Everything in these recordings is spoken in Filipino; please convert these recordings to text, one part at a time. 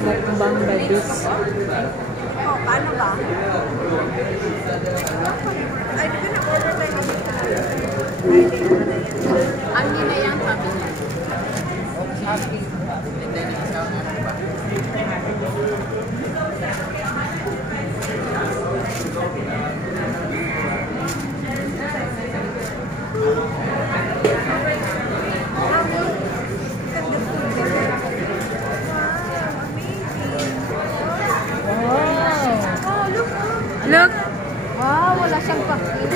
Mukbang badis. Oh, paano ba? Ay, di ba na-order tayo kami? Ang ginayang sabi niya. Happy. And then ikaw ano ba? Look! Wow, wala siyang pakin.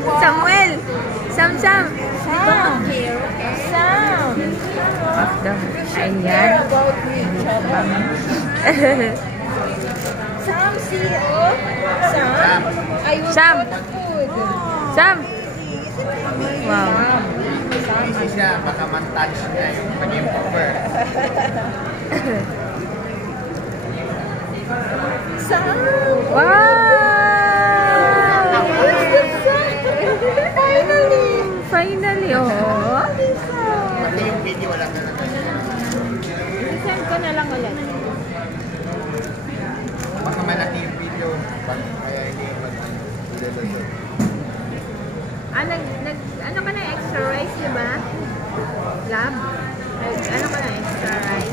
Wow. Samuel! Sam! Sam! Ayan. About me. Sam, see you. Sam? I will Sam. food. Sam! Wow. Busy siya, baka man-touch niya yung pag-game over. Sam! Wow! Finally, oh. Pati yung video, wala ka na. Send ko na lang ulit. Baka malaki yung video, kaya hindi mag-deliver. Ano ka na extra rice, diba? Lab? Ano ka na extra rice?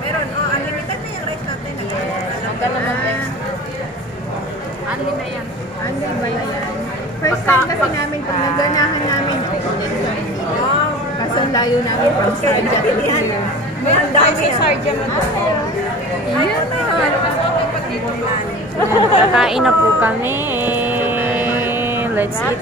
Meron, unlimited na yung rice natin. Yes. Magkano extra? Unli na yan. Ano ba yan? First time kasi namin, pag naganahan namin, kaso ang layo namin from Sarja to here. May ang dami Sarja mo to. Yan. Kakain na po kami. Let's eat.